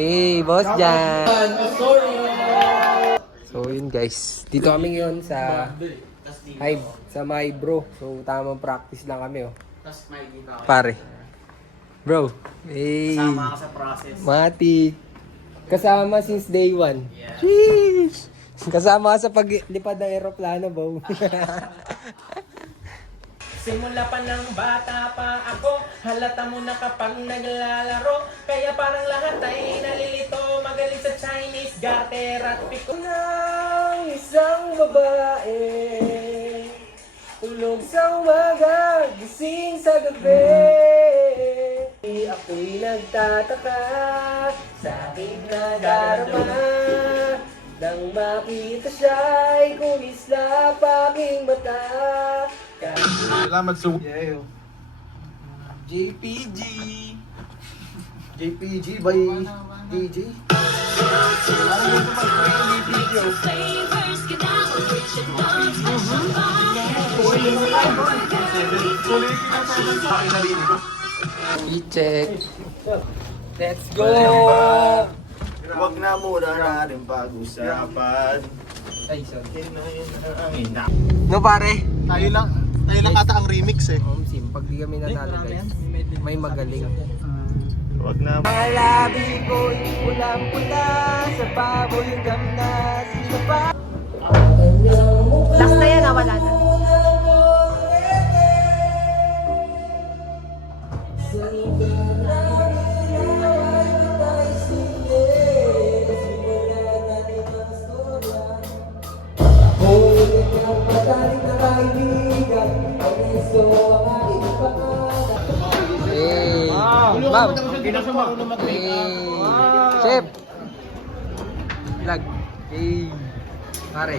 Hey, boss Jan. So yun guys, dito kami ngayon sa Hive, sa my bro. So tamang practice lang kami oh. Pare. Bro, hey. Kasama ka sa process. Mati. Kasama since day one. Sheesh. Kasama ka sa paglipad ng aeroplano, bro. Simula pa ng bata pa ako, halata mo na kapag naglalaro. Kaya parang lahat ay nalilito, magaling sa Chinese, garter at piko. Ng isang babae, tulog sa umaga, gising sa gabi. Ako'y nagtataka sa aking nadarama, nang makita siya'y kumislap aking mata. Salamat sa JPG. JPG by DJ. I-check. Let's go! Huwag na muna natin pag-usapan. Ay, sorry. Hinahina. No pare? Tayo lang ata ang remix eh. Sim, pag di kami natalo guys, may magaling. Huwag na. Mga labi ko'y pulang-pula, sa baboy yung gamnas, sa pa. Last na yan, wala na. Hey, ma'am. Hey, chef. Vlog. Hey, pare.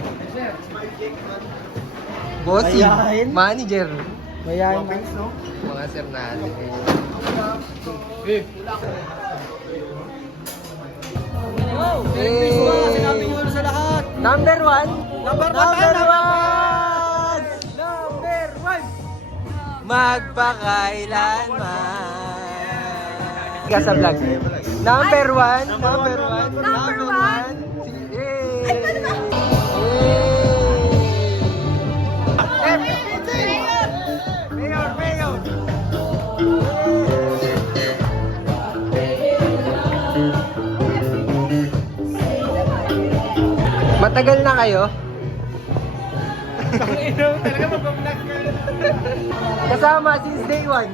Bossing, manager. Mayayain Mga sir natin. Hey. Sinabi nyo sa lahat. Number one. Number one. Magpakailanman. Ika sa vlog. Number one. Mayor. Matagal na kayo? Kasama since day one.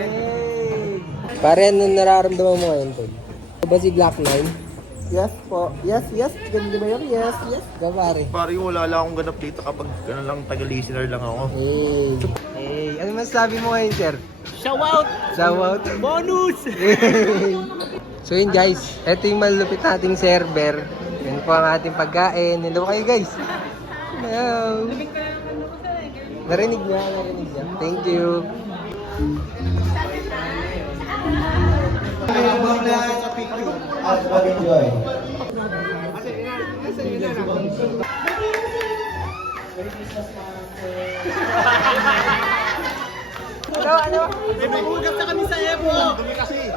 Hey. Pare, anong nararamdaman mo ngayon, Tol? Ito ba si Glock 9? Yes po. Yes. Ganda ba yun? Yes. Ikaw, pare. Pare, wala lang akong ganap dito kapag gano'n lang taga-listener lang ako. Hey, ano masasabi mo ngayon, sir? Shout out! Bonus! So yun guys, ito yung malupit nating server. Yan po ang ating pagkain. Hello kayo guys. Hello. Narinig niya. Thank you. Ano? May hugap na kami sa Evo! Dumi kasi!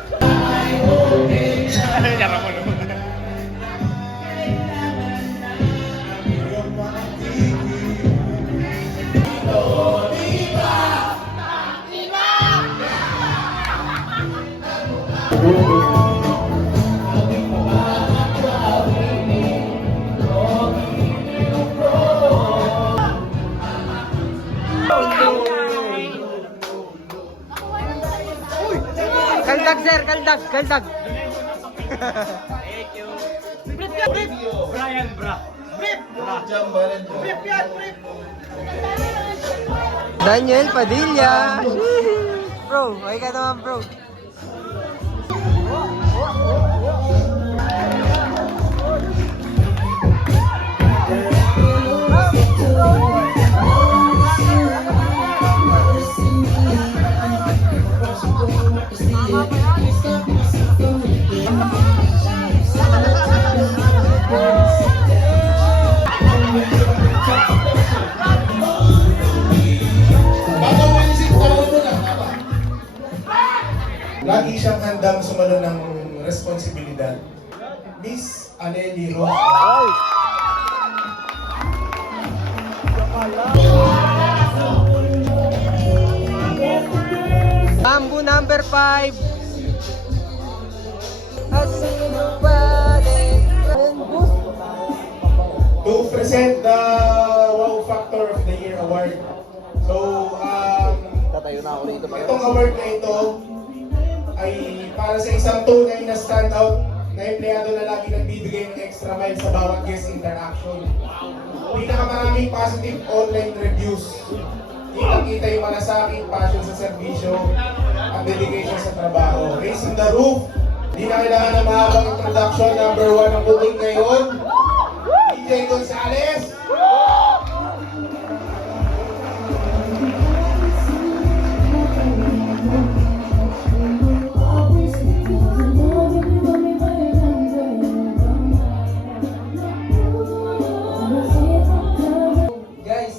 Kaldag sir, kaldag. Thank you. Brian, bra. Brief yan. Daniel Padilla. Bro, okay ka naman bro. Lagi siyang handang sumalo ng responsibilidad. Miss Aneli Ro. Bamboo number 5. To present the Wow Factor of the Year Award. So, itong award na ito ay para sa isang tunay na standout na empleyado na lagi nagbibigay ng extra mile sa bawat guest interaction. Pinakamaraming positive online reviews. Kita-kita yung malasakit, passion sa serbisyo, at dedication sa trabaho. Raising the roof. Di na kailangan ng mahabang introduction. Number 1 ang booking ngayon. DJ Gonzales. Guys,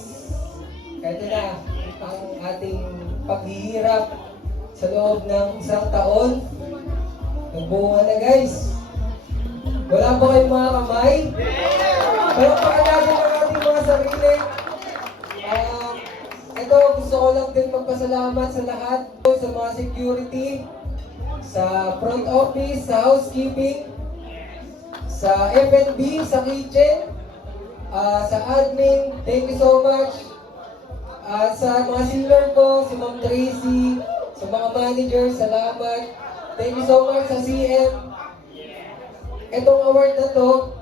ito na ang ating paghihirap sa loob ng isang taon. Nagbunga na guys. Wala ba kayong mga kamay? Pero pakalagan ng ating mga sarili. Ito, gusto ko lang din magpasalamat sa lahat. Sa mga security, sa front office, sa housekeeping, sa F&B, sa kitchen, sa admin, thank you so much. Sa mga senior ko, si Ma'am Tracy, sa mga manager, salamat. Thank you so much sa CM. Itong award na to,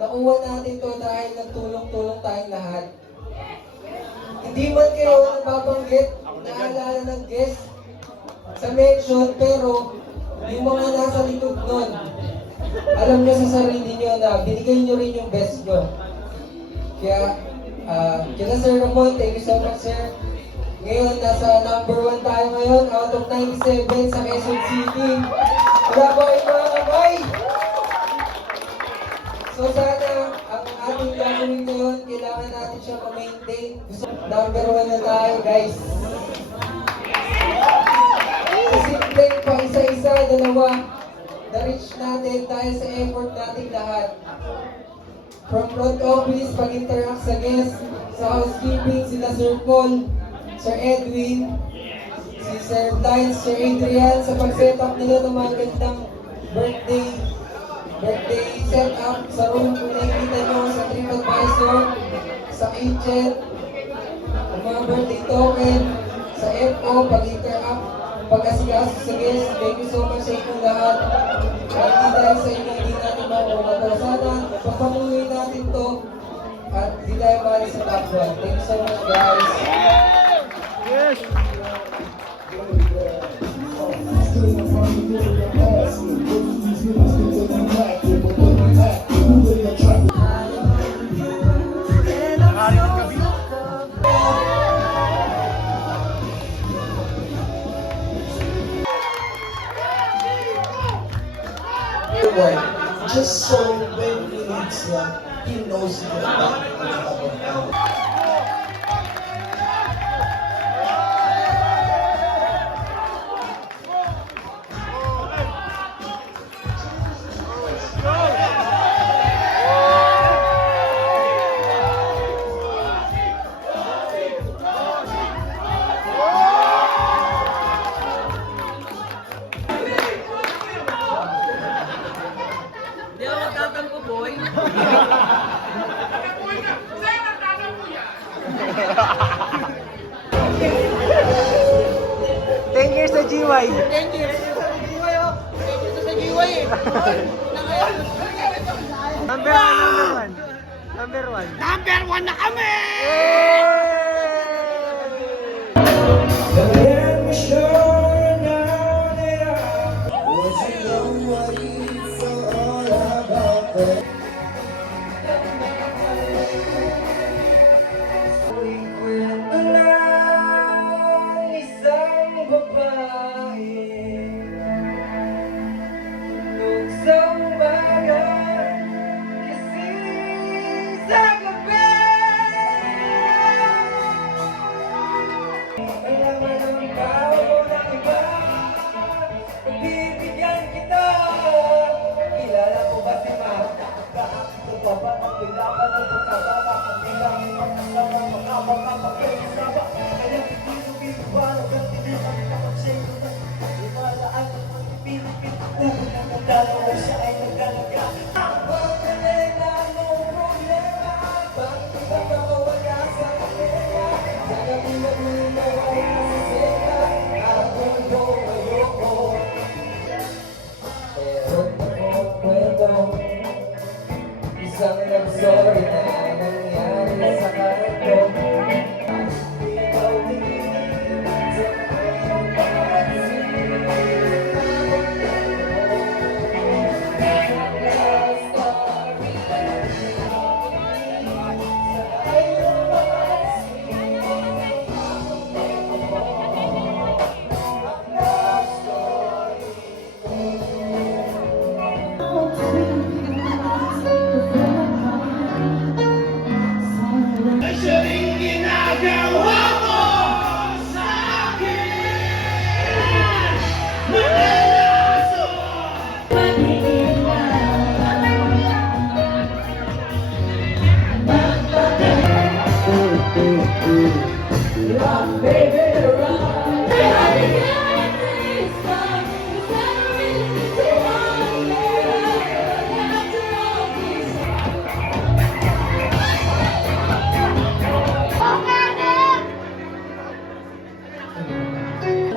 nakuha natin to dahil nagtulong-tulong tayong lahat. Hindi man kayo nababanggit, naalala ng guest sa mention, pero yung mga nasa likod nun, alam nyo sa sarili nyo na binigay nyo rin yung best nyo. Kaya, kila Sir Ramon, thank you so much, sir. Ngayon, nasa number 1 tayo ngayon, out of 97 sa Quezon City. Wala ba kayo mga kamay? So sana, ang ating gagawin ngayon, kailangan natin siya ma-maintain. Number 1 na tayo, guys. Sa simpleng pa isa-isa, dalawa, na-reach natin dahil sa effort natin lahat. From front office, pag-interact sa guest, sa housekeeping, sila Sir Paul, Sir Edwin, si Sir Lines, Sir Adrian, sa pag-setup nila ng mga gandang birthday setup sa room kung nakikita nyo sa TripAdvisor, sa kitchen, ang mga birthday token, sa FO, pag-interact, pag-asigas sa guest. Thank you so much sa inyong lahat. At hindi dahil sa inyo, hindi natin makuha to. Sana, papamuloy natin to at hindi tayo maalis sa top 1. Thank you so much, guys. Yes! Just so when he needs love, he knows he can love. Years sa GY. 10 years. Sa GY eh. Number 1. Number 1. Number 1 na kami! Isang nag-sorry na nangyari sa kanto. Ikaw din sa iyong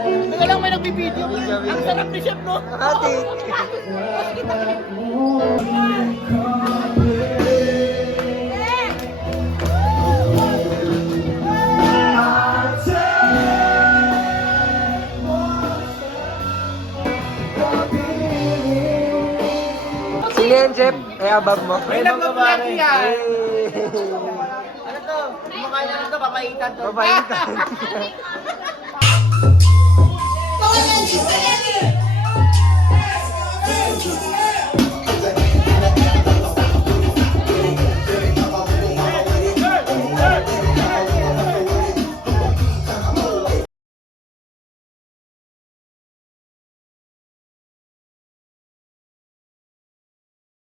Teka lang, may nagbibideo. Ang sarap ni Chef, no? Ate! Sino yan, Jeff? Eh, abab mo. May nag-vlog yan. Eh. Ano to? Kumakain na to, papaitan to. Papaitan.